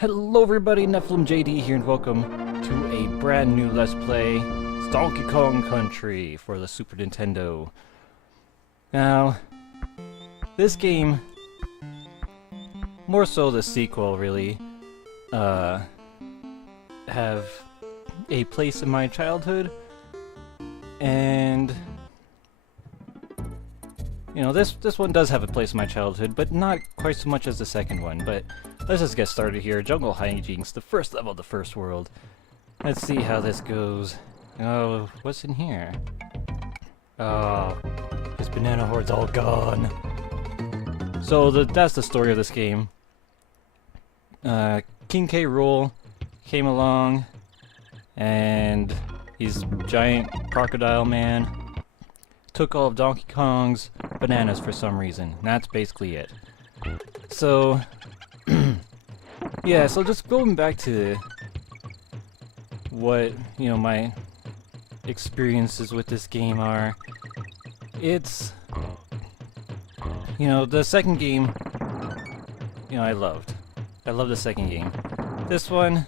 Hello everybody, NephilimJD here and welcome to a brand new Let's Play Donkey Kong Country for the Super Nintendo. Now, this game, more so the sequel really, have a place in my childhood, and you know, this one does have a place in my childhood, but not quite so much as the second one. But let's just get started here. Jungle Hijinks, the first level of the first world. Let's see how this goes. Oh, what's in here? Oh, his banana horde's all gone. So that's the story of this game. King K. Rool came along, and he's giant crocodile man. Took all of Donkey Kong's bananas for some reason. That's basically it. So, yeah, so just going back to what, you know, my experiences with this game are. It's, you know, the second game, you know, I loved. I love the second game. This one,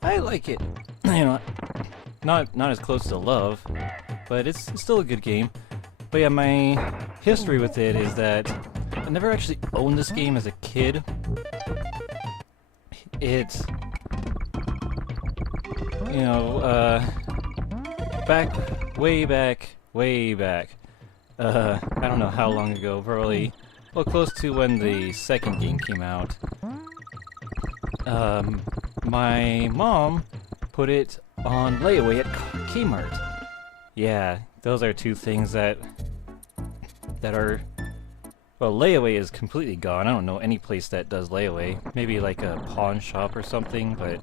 I like it. You know, not as close to love, but it's still a good game. But yeah, my history with it is that I never actually owned this game as a kid. It's, you know, way back, I don't know how long ago, probably, well, close to when the second game came out. My mom put it on layaway at Kmart. Yeah, those are two things that are, well, layaway is completely gone. I don't know any place that does layaway. Maybe like a pawn shop or something, but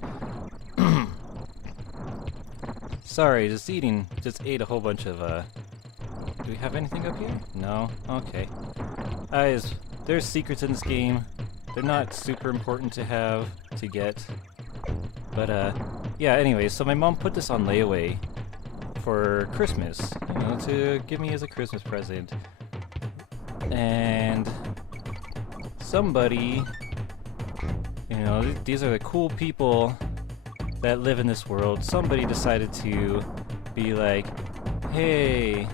sorry, just ate a whole bunch of, do we have anything up here? No? Okay. There's secrets in this game. They're not super important to have, to get. But, yeah, anyway, so my mom put this on layaway for Christmas, you know, to give me as a Christmas present. And somebody, you know, these are the cool people that live in this world. Somebody decided to be like, hey,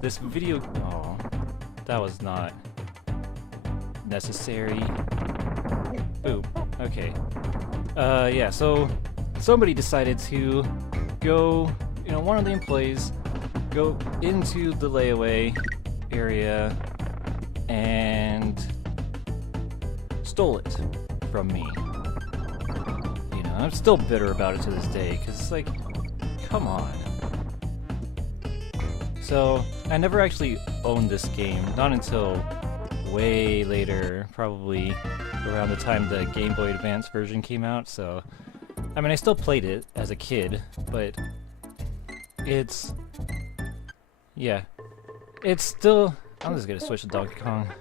this video... Oh, that was not necessary. Boop. Okay. Yeah, so somebody decided to go, you know, one of the employees go into the layaway area and stole it from me. You know, I'm still bitter about it to this day, because it's like, come on. So, I never actually owned this game, not until way later, probably around the time the Game Boy Advance version came out, so... I mean, I still played it as a kid, but it's... yeah. It's still... I'm just gonna switch to Donkey Kong,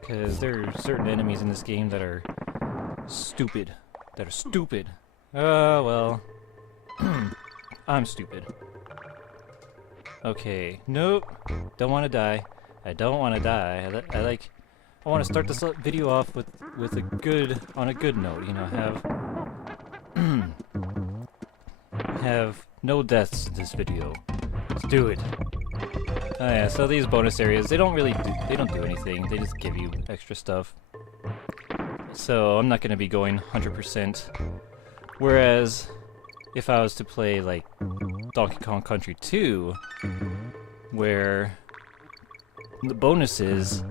because there are certain enemies in this game that are stupid. Well... I'm stupid. Okay, nope. Don't want to die. I don't want to die. I want to start this video off with on a good note, you know, have no deaths in this video. Let's do it. Oh yeah, so these bonus areas, they don't do anything. They just give you extra stuff. So I'm not going to be going 100%. Whereas if I was to play like Donkey Kong Country 2, where the bonuses,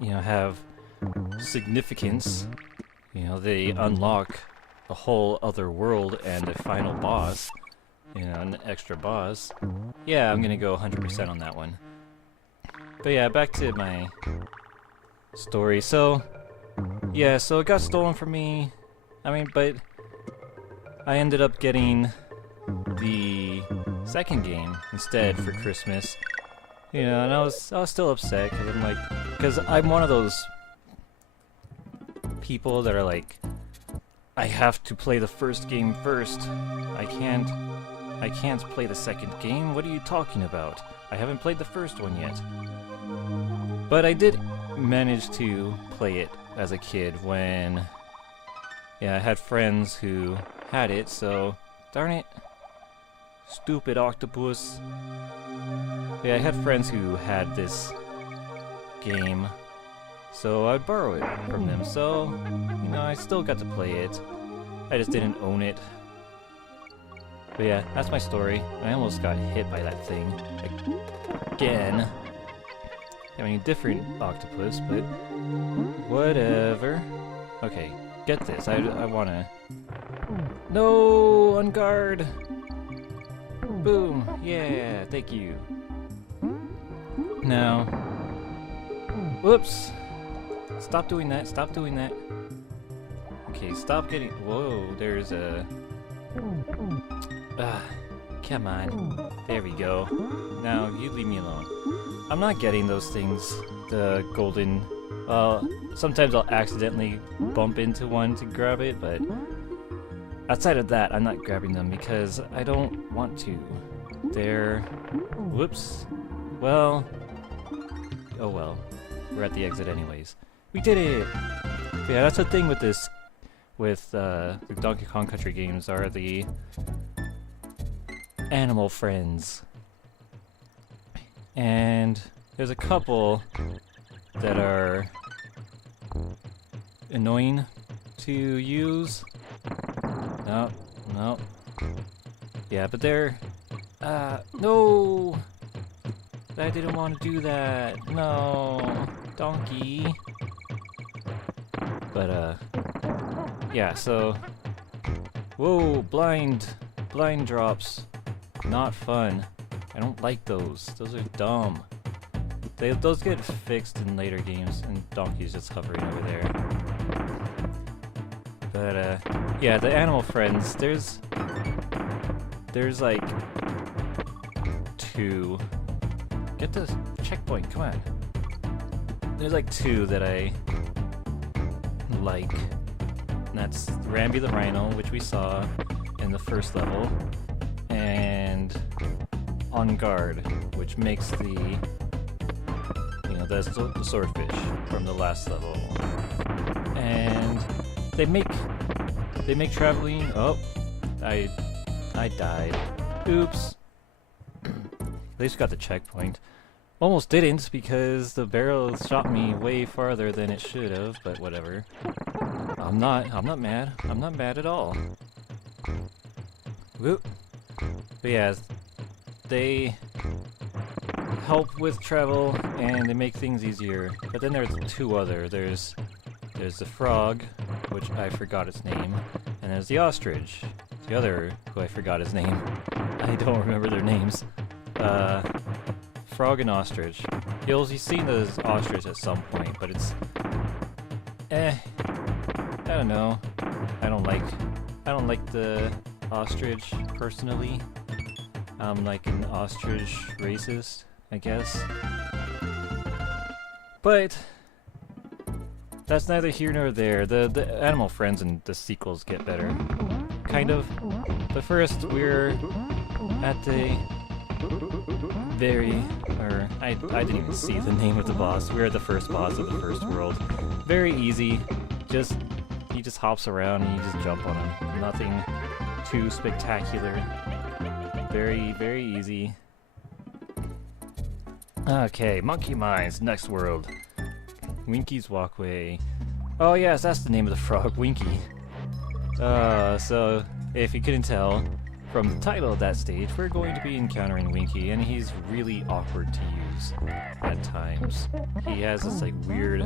you know, have significance, you know, they unlock a whole other world and a final boss, you know, an extra boss. Yeah, I'm gonna go 100% on that one. But yeah, back to my story. So, yeah, so it got stolen from me. I mean, but I ended up getting the second game instead for Christmas. You know, and I was still upset, because I'm one of those people that are like, I have to play the first game first. I can't play the second game. What are you talking about? I haven't played the first one yet. But I did manage to play it as a kid when Yeah, I had friends who had it, so darn it. Stupid octopus. Yeah, I had friends who had this game, so I'd borrow it from them. So, you know, I still got to play it. I just didn't own it. But yeah, that's my story. I almost got hit by that thing again. I mean, different octopus, but whatever. Okay, get this. I wanna. No, on guard. Boom. Yeah, thank you. Now, whoops. Stop doing that. Stop doing that. Okay, stop getting. Whoa, there's a. Come on. There we go. Now, you leave me alone. I'm not getting those things. The golden. Sometimes I'll accidentally bump into one to grab it, but outside of that, I'm not grabbing them because I don't want to. They're. Whoops. Well. Oh well. We're at the exit anyways. We did it! But yeah, that's the thing with this. With the Donkey Kong Country games are the animal friends. And there's a couple that are annoying to use. No, no. Yeah, but they're... no! I didn't want to do that. No, donkey. But, yeah, so... Whoa, blind drops. Not fun. I don't like those. Those are dumb. Those get fixed in later games, and Donkey's just hovering over there. But, yeah, the animal friends, there's like 2. Get this checkpoint, come on. There's like 2 that I like. And that's Rambi the Rhino, which we saw in the first level, and On Guard, which makes the, you know, that's the swordfish from the last level. And they make traveling. Oh, I died. Oops. At least got the checkpoint. Almost didn't because the barrel shot me way farther than it should have, but whatever. I'm not mad. I'm not mad at all. Whoop. But yeah, they help with travel and they make things easier. But then there's 2 other. There's the frog, which I forgot its name, and there's the ostrich. The other, who I forgot his name. I don't remember their names. Frog and ostrich. You've seen the ostrich at some point, but it's... I don't know. I don't like the ostrich, personally. I'm like an ostrich racist, I guess. But that's neither here nor there. The animal friends and the sequels get better. Kind of. But first, we're at the I didn't even see the name of the boss. We're at the first boss of the first world. Very easy. He just hops around and you just jump on him. Nothing too spectacular. Very, very easy. Okay, Monkey Mines, next world. Winky's Walkway. Oh yes, that's the name of the frog, Winky. So if you couldn't tell from the title of that stage, we're going to be encountering Winky, and he's really awkward to use at times. He has this like weird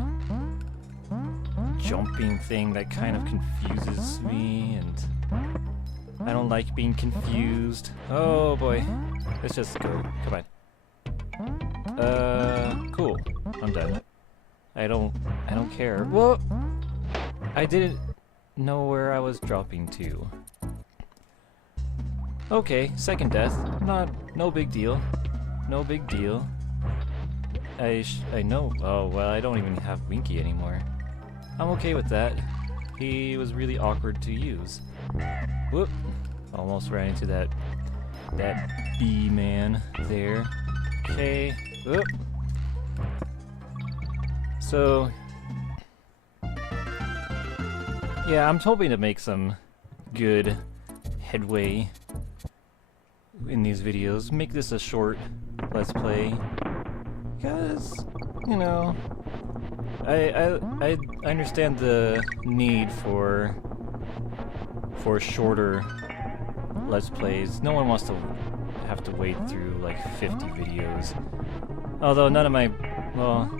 jumping thing that kind of confuses me, and I don't like being confused. Oh boy. Let's just go. Come on. Cool. I'm done. I don't care. Whoa! I didn't know where I was dropping to. Okay, second death. No big deal. No big deal. I know. Oh, well, I don't even have Winky anymore. I'm okay with that. He was really awkward to use. Whoop! Almost ran into that bee man there. Okay. Whoop. So yeah, I'm hoping to make some good headway in these videos. Make this a short Let's Play, because, you know, I understand the need for shorter Let's Plays. No one wants to have to wait through like 50 videos. Although none of my, well,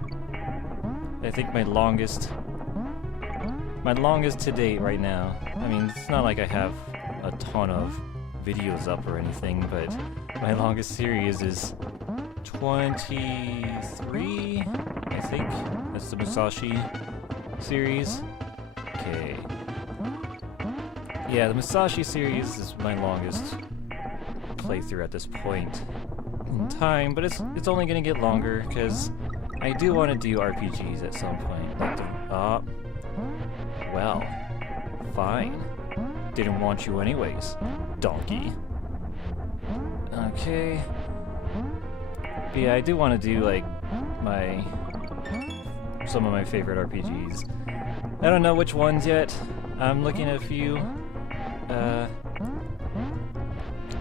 I think my longest to date right now, I mean, it's not like I have a ton of videos up or anything, but my longest series is 23, I think. That's the Musashi series. Okay. Yeah, the Musashi series is my longest playthrough at this point in time, but it's only gonna get longer because I do want to do RPGs at some point. Like well, fine. Didn't want you anyways, donkey. Okay. But yeah, I do want to do like some of my favorite RPGs. I don't know which ones yet. I'm looking at a few.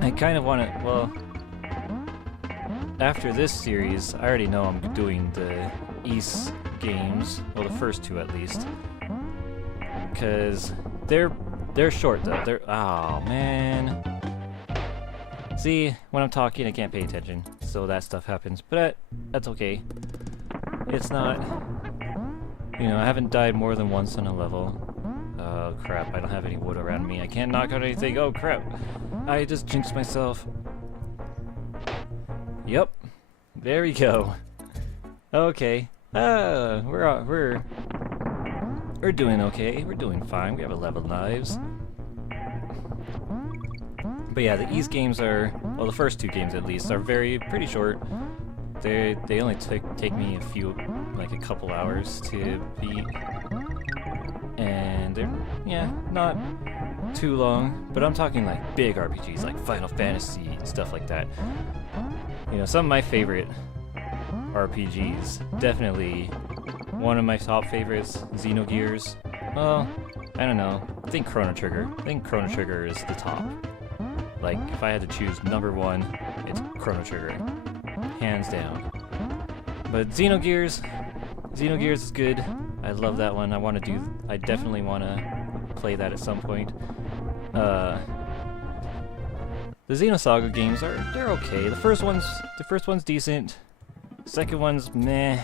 I kind of want to, well, after this series, I already know I'm doing the East games, well, the first two at least, because they're short though. Oh man. See, when I'm talking, I can't pay attention, so that stuff happens. But that's okay. It's not, you know, I haven't died more than once on a level. Oh crap! I don't have any wood around me. I can't knock out anything. Oh crap! I just jinxed myself. Yep. There we go. Okay. We're doing okay. We're doing fine. We have 11 lives. But yeah, the East games are, well, the first two games at least are pretty short. They only take me a couple hours to beat, and they're, yeah, not too long. But I'm talking like big RPGs like Final Fantasy and stuff like that. You know, some of my favorite RPGs, definitely one of my top favorites, Xenogears. Well, I don't know. I think Chrono Trigger. I think Chrono Trigger is the top. Like, if I had to choose number one, it's Chrono Trigger. Hands down. But Xenogears is good. I love that one. I definitely want to play that at some point. The Xenosaga games they're okay. The first one's decent. Second one's meh.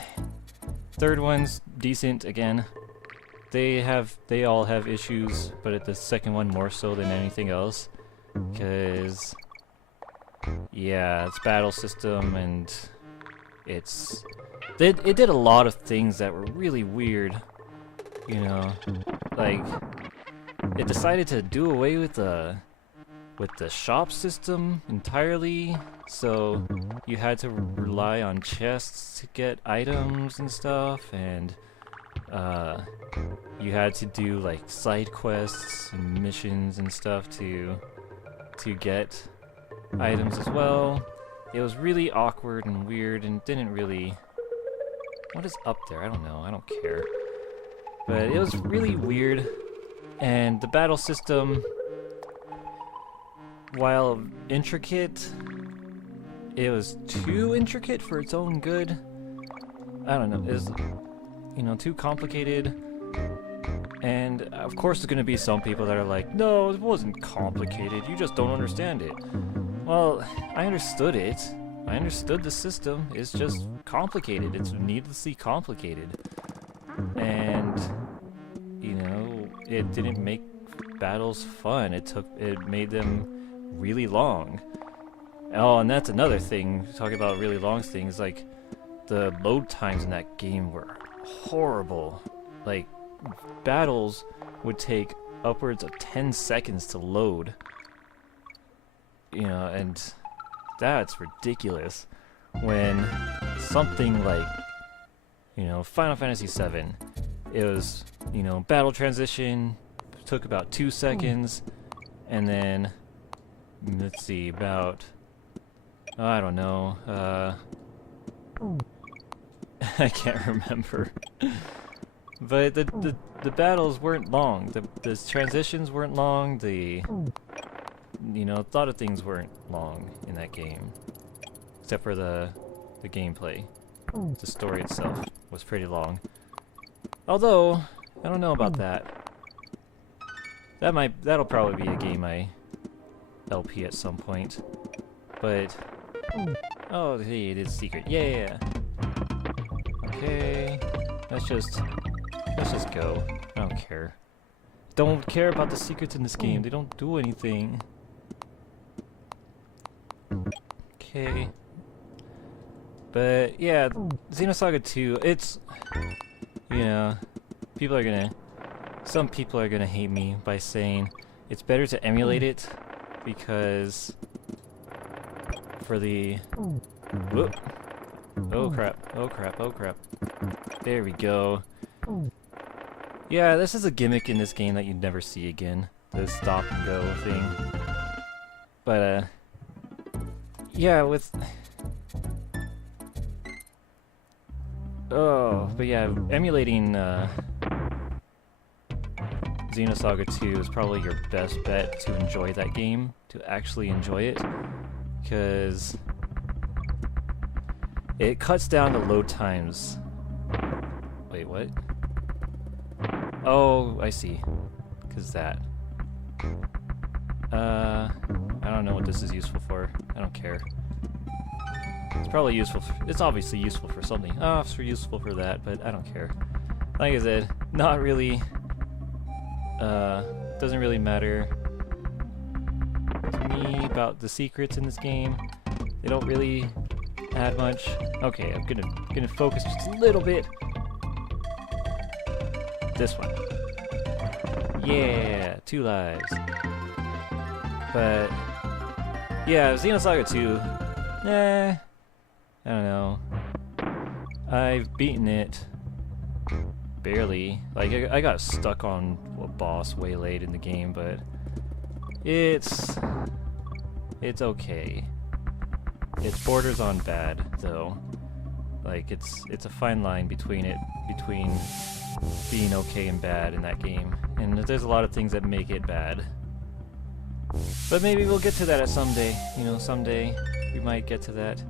Third one's decent again. They all have issues, but the second one more so than anything else. Because, yeah, its battle system and it did a lot of things that were really weird. You know, like it decided to do away with the shop system entirely, so you had to rely on chests to get items and stuff, and you had to do like side quests and missions and stuff to get items as well. It was really awkward and weird and didn't really... What is up there? I don't know. I don't care. But it was really weird, and the battle system, while intricate, it was too intricate for its own good. I don't know. It was, you know, too complicated. And of course there's going to be some people that are like, no, it wasn't complicated, you just don't understand it. Well, I understood it. I understood the system. It's just complicated. It's needlessly complicated. And, you know, it didn't make battles fun. It made them really long. Oh, and that's another thing, talking about really long things, like, the load times in that game were horrible. Like, battles would take upwards of 10 seconds to load. You know, and that's ridiculous. When something like, you know, Final Fantasy VII, it was, you know, battle transition, took about 2 seconds, and then, let's see, about, I don't know, I can't remember. But the the battles weren't long. The transitions weren't long. A lot of things weren't long in that game, except for the gameplay. The story itself was pretty long. Although I don't know about that. That'll probably be a game I LP at some point. But oh, hey, it is secret. Yeah. Okay. Let's just go. I don't care. Don't care about the secrets in this game. They don't do anything. Okay. But yeah, Xenosaga 2, it's, some people are gonna hate me by saying it's better to emulate it because for the, whoop. Oh crap. There we go. Yeah, this is a gimmick in this game that you'd never see again. The stop and go thing. But, yeah, emulating, Xenosaga 2 is probably your best bet to enjoy that game, to actually enjoy it, because it cuts down the load times. Wait, what? Oh, I see. 'Cause that. I don't know what this is useful for. I don't care. It's probably useful it's obviously useful for something. Oh, it's useful for that, but I don't care. Like I said, not really, doesn't really matter to me about the secrets in this game. They don't really add much. Okay, I'm gonna focus just a little bit. This one. Yeah, 2 lives. But yeah, Xenosaga 2, I don't know. I've beaten it barely. Like, I got stuck on a boss way late in the game, but it's okay. It borders on bad, though. Like, it's a fine line between being okay and bad in that game. And there's a lot of things that make it bad. But maybe we'll get to that at someday. Someday we might get to that.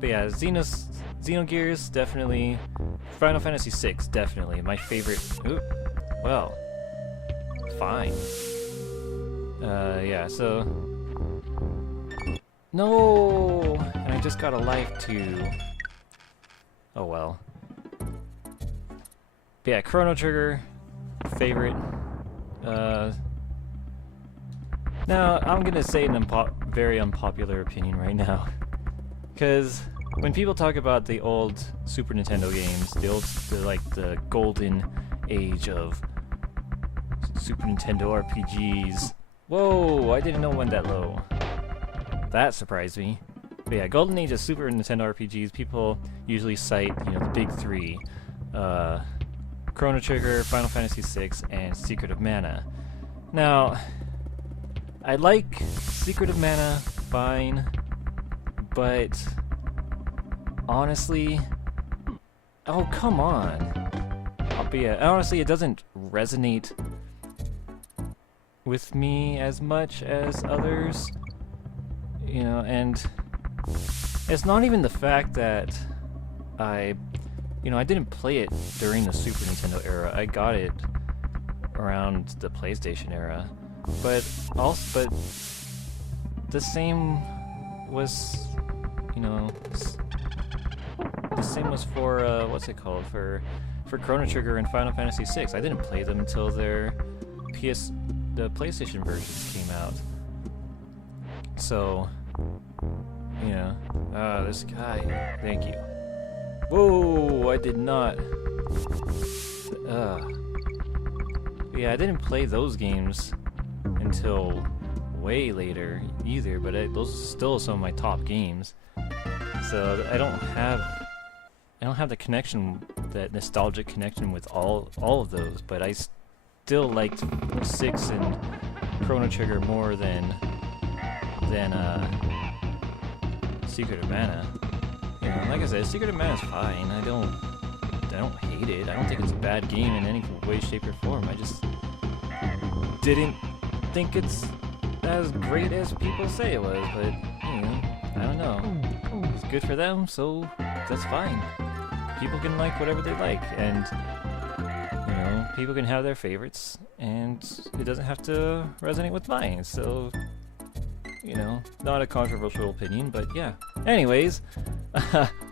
But yeah, Xenogears, definitely. Final Fantasy VI, definitely. My favorite. Ooh, well, fine. Yeah, so. No! And I just got a life too. Oh well. But yeah, Chrono Trigger, favorite. Now, I'm gonna say an very unpopular opinion right now. Because when people talk about the old Super Nintendo games, the golden age of Super Nintendo RPGs. Whoa, I didn't know it went that low. That surprised me. But yeah, golden age of Super Nintendo RPGs, people usually cite, the big 3. Chrono Trigger, Final Fantasy VI, and Secret of Mana. Now, I like Secret of Mana, fine, but honestly, oh come on. Honestly, it doesn't resonate with me as much as others, and it's not even the fact that I didn't play it during the Super Nintendo era. I got it around the PlayStation era. But the same was, the same was for, what's it called, for Chrono Trigger and Final Fantasy VI. I didn't play them until the PlayStation versions came out. So, this guy, thank you. Whoa, I did not. Yeah, I didn't play those games until way later either, but those are still some of my top games. So I don't have the connection, that nostalgic connection with all of those, but I still liked 6 and Chrono Trigger more than Secret of Mana. Like I said, Secret of Mana is fine. I I don't hate it. I don't think it's a bad game in any way, shape, or form. I just didn't think it's as great as people say it was, but, you know, I don't know. It's good for them, so that's fine. People can like whatever they like, and, you know, people can have their favorites, and it doesn't have to resonate with mine, so, you know, not a controversial opinion, but yeah. Anyways,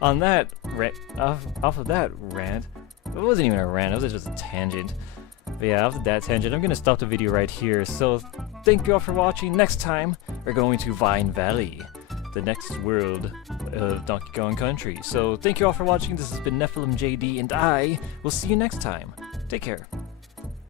on that off of that rant, it wasn't even a rant, it was just a tangent. But yeah, after that tangent, I'm gonna stop the video right here. So thank you all for watching. Next time, we're going to Vine Valley, the next world of Donkey Kong Country. So thank you all for watching. This has been NephilimJD, and I will see you next time. Take care.